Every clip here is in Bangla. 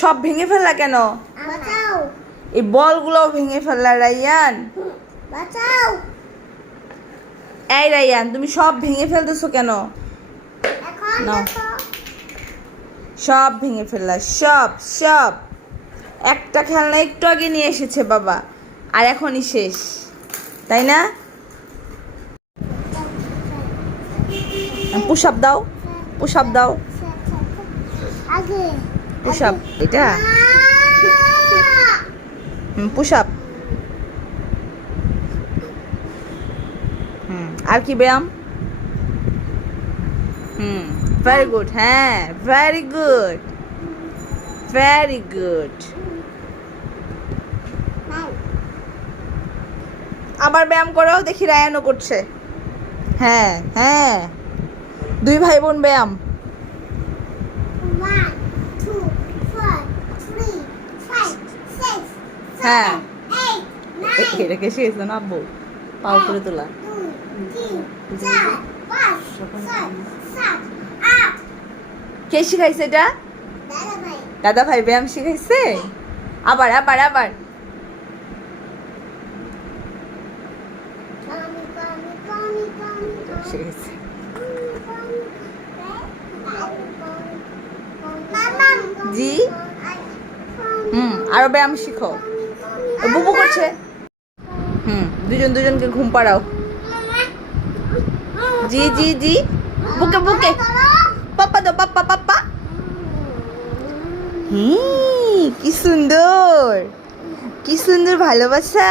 সব ভেঙে ফেললা কেন? বাঁচাও। এই বলগুলোও ভেঙে ফেললা রাইয়ান। বাঁচাও। এই রাইয়ান, তুমি সব ভেঙে ফেলতেছো কেন? এখন নাও। দেখো। সব ভেঙে ফেললা, সব সব। একটা খেলনা একটু আগে নিয়ে এসেছে বাবা, আর এখনই শেষ, তাই না? পুশ আপ দাও, পুশ আপ দাও, আগে পুশ আপ। এটা পুশ আপ। আর কি ব্যায়াম? Very good. হ্যাঁ, ভেরি গুড, ভেরি গুড। আবার ব্যায়াম করো, দেখি রায়ানও করছে। হ্যাঁ হ্যাঁ, দুই ভাই বোন ব্যায়াম। 1 2 4 3 5 6 হ্যাঁ, 8 9 এটা কে শিখেছে না আব্বু? পাও করে তোলা। 2 3 4 5 6 7 8 কে শিখাইছে এটা? দাদা ভাই। দাদা ভাই ব্যায়াম শিখাইছে। আবার আবার আবার। শিখাইছে। জি। আরো ব্যায়াম শিখো। বুবু করছে। দুজন দুজনকে ঘুম পাড়াও। জি জি জি। বুকে বুকে। পাপ্পা দাও, পাপ্পা পাপ্পা। কি সুন্দর, কি সুন্দর ভালোবাসা।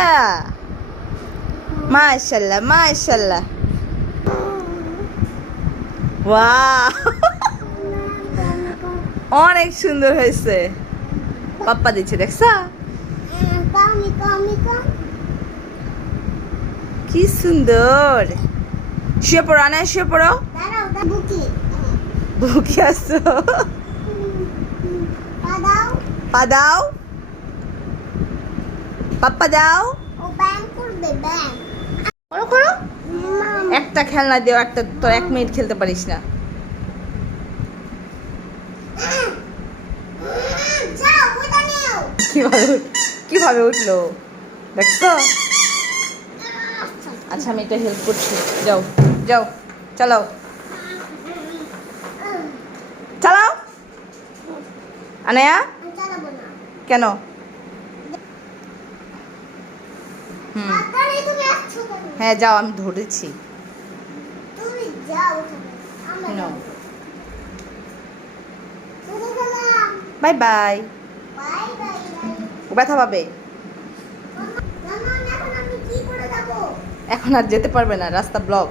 মাশাআল্লাহ মাশাআল্লাহ। ওয়াও, অনেক সুন্দর হয়েছে। পাপ্পা দিচ্ছে, দেখছা? কি সুন্দর। শুয়ে পড়ো, আনা শুয়ে পড়ো। বুকে আসো। পা দাও, পাপ্পা দাও। করো করো। একটা খেলনা দিও, একটা তো 1 মিনিট খেলতে পারিস না। কিভাবে উঠলো দেখছো? আচ্ছা, আমি এটা হেল্প করছি। যাও যাও, চালাও চালাও। আনায়া, কেন? হ্যাঁ যাও, আমি ধরেছি। Bye bye. ব্যথা পাবে। এখন আর যেতে পারবে না, রাস্তা ব্লক।